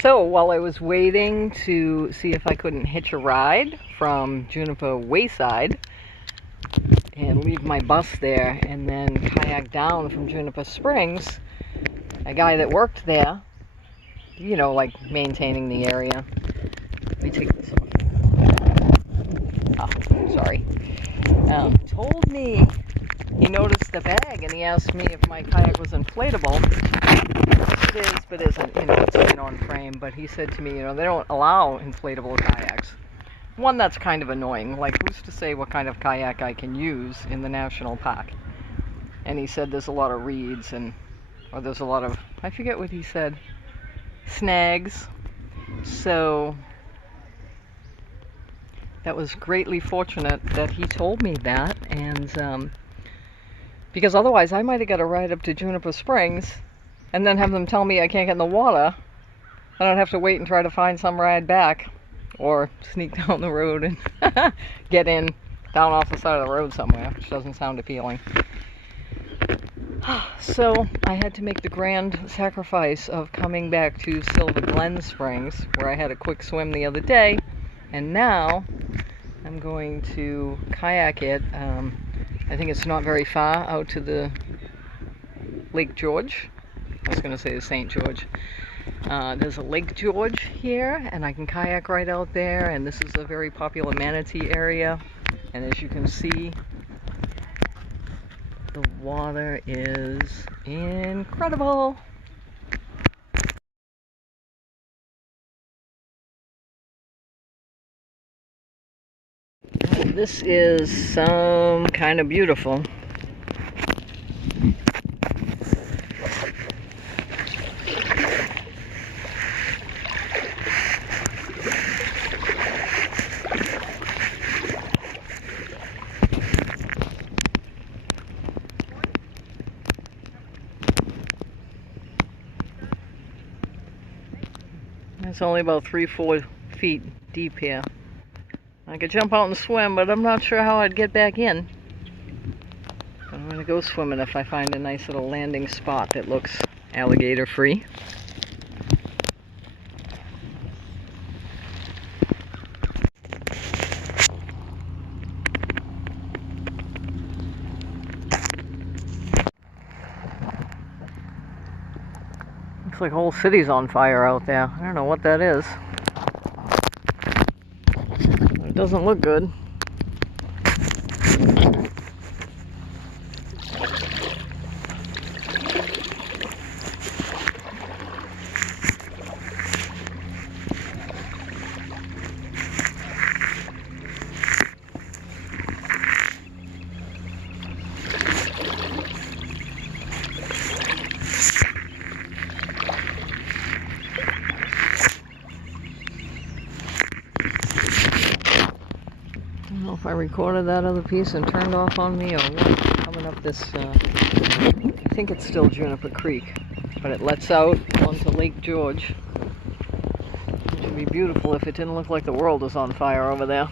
So while I was waiting to see if I couldn't hitch a ride from Juniper Wayside and leave my bus there and then kayak down from Juniper Springs, a guy that worked there, like maintaining the area. Let me take this off. Oh, sorry. Told me he noticed the bag and he asked me if my kayak was inflatable. It is, but isn't. It's on frame. But he said to me, they don't allow inflatable kayaks. One, that's kind of annoying. Like, who's to say what kind of kayak I can use in the national park? And he said there's a lot of reeds or there's a lot of, I forget what he said, snags. So that was greatly fortunate that he told me that, and because otherwise I might have got a ride up to Juniper Springs and then have them tell me I can't get in the water, and I'd have to wait and try to find some ride back, or sneak down the road and get in down off the side of the road somewhere, which doesn't sound appealing. So I had to make the grand sacrifice of coming back to Glen Springs, where I had a quick swim the other day, and now I'm going to kayak it. I think it's not very far out to the Lake George. I was going to say the St. George. There's a Lake George here, and I can kayak right out there, and this is a very popular manatee area, and as you can see, the water is incredible. This is some kind of beautiful. It's only about 3-4 feet deep here. I could jump out and swim, but I'm not sure how I'd get back in. I'm going to go swimming if I find a nice little landing spot that looks alligator free. Looks like the whole city's on fire out there. I don't know what that is. It doesn't look good. I don't know if I recorded that other piece and turned off on me or what. Coming up this, I think it's still Juniper Creek, but it lets out onto Lake George. It would be beautiful if it didn't look like the world was on fire over there.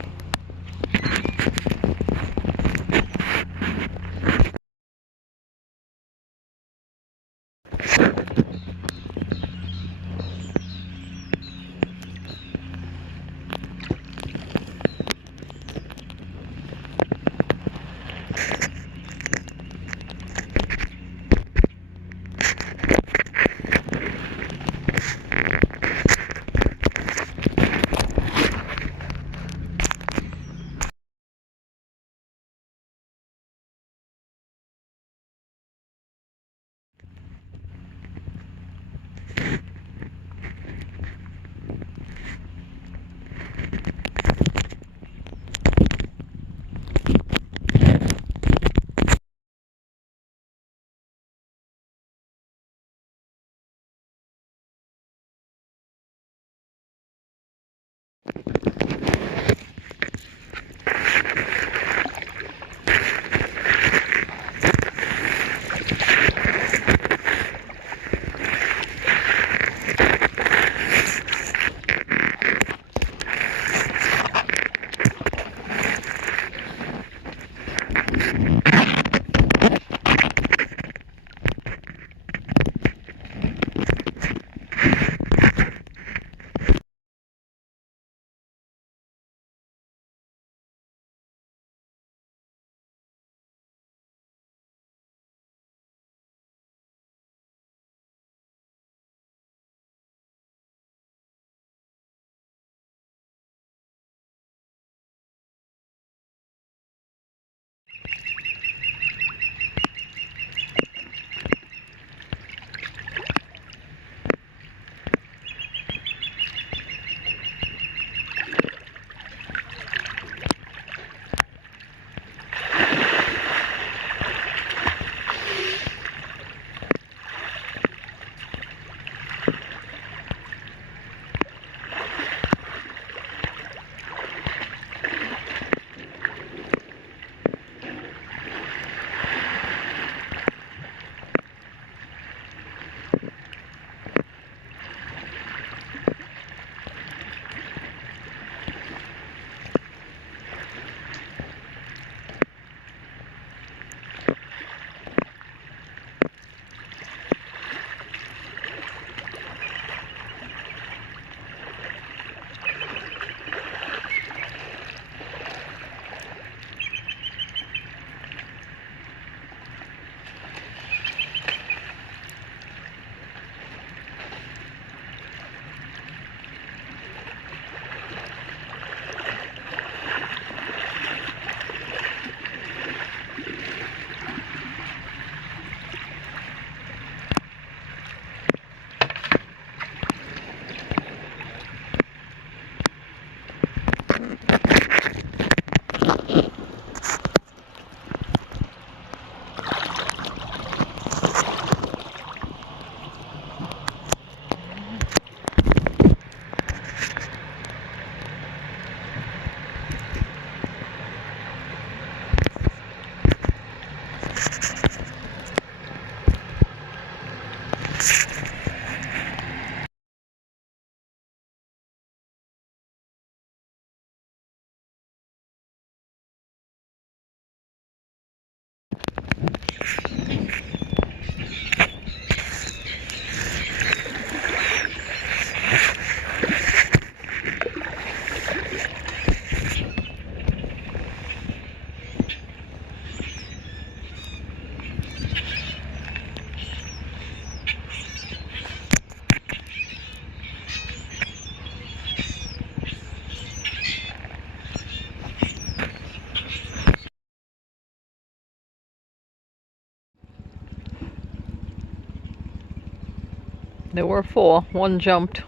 There were 4. One jumped.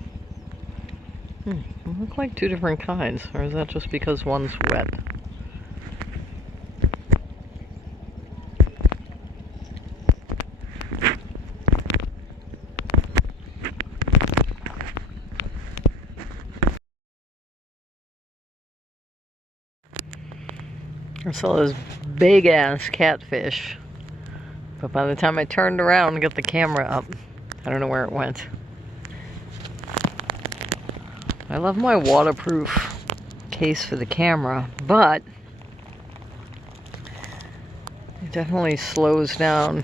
They look like 2 different kinds, or is that just because one's wet? I saw this big ass catfish, but by the time I turned around and got the camera up, I don't know where it went. I love my waterproof case for the camera, but it definitely slows down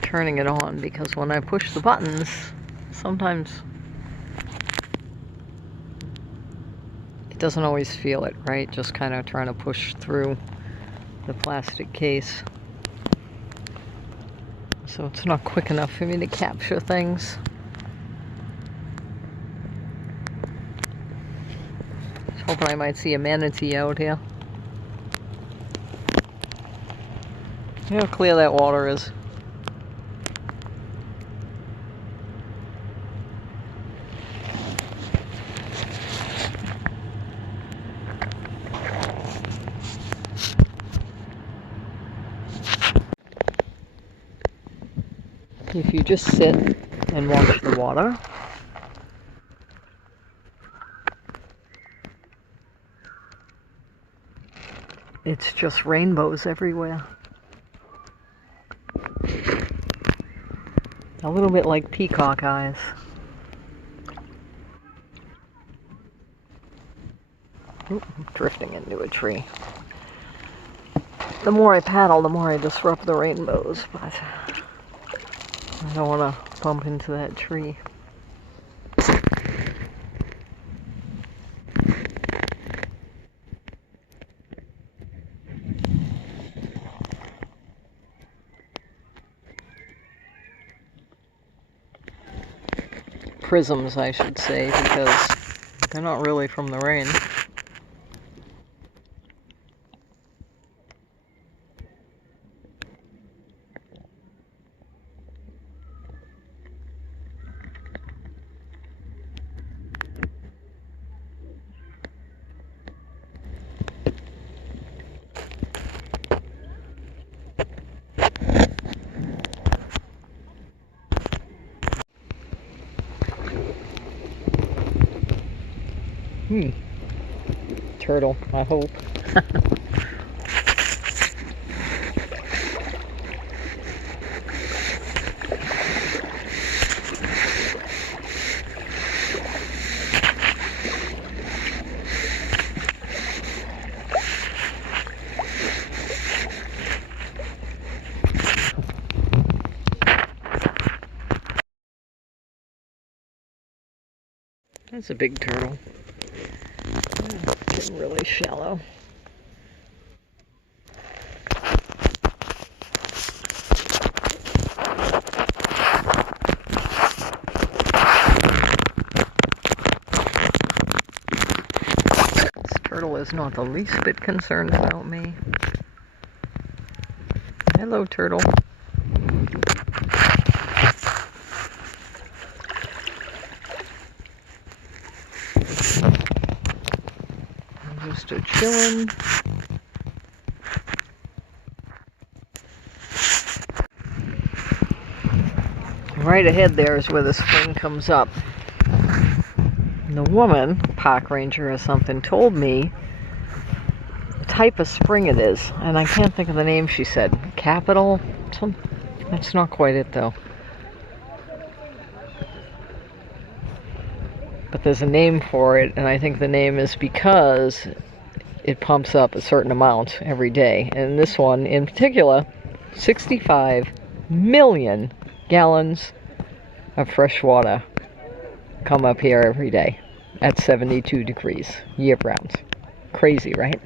turning it on, because when I push the buttons, sometimes it doesn't always feel it, right? Just kind of trying to push through the plastic case. So it's not quick enough for me to capture things. I was hoping I might see a manatee out here. See how clear that water is. If you just sit and watch the water, it's just rainbows everywhere. A little bit like peacock eyes. Oop, I'm drifting into a tree. The more I paddle, the more I disrupt the rainbows, but I don't want to bump into that tree. Prisms, I should say, because they're not really from the rain. Turtle, I hope. That's a big turtle. Getting really shallow. This turtle is not the least bit concerned about me. Hello, turtle. Just a chillin'. Right ahead there is where the spring comes up. And the woman, park ranger or something, told me the type of spring it is, and I can't think of the name. She said Capital. That's not quite it though. But there's a name for it, and I think the name is because it pumps up a certain amount every day. And this one in particular, 65 million gallons of fresh water come up here every day at 72 degrees year round. Crazy, right?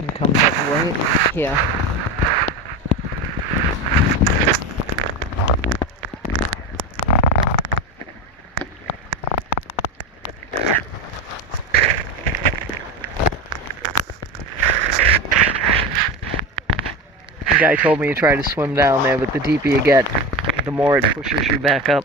It comes up right here. The guy told me you try to swim down there, but the deeper you get, the more it pushes you back up.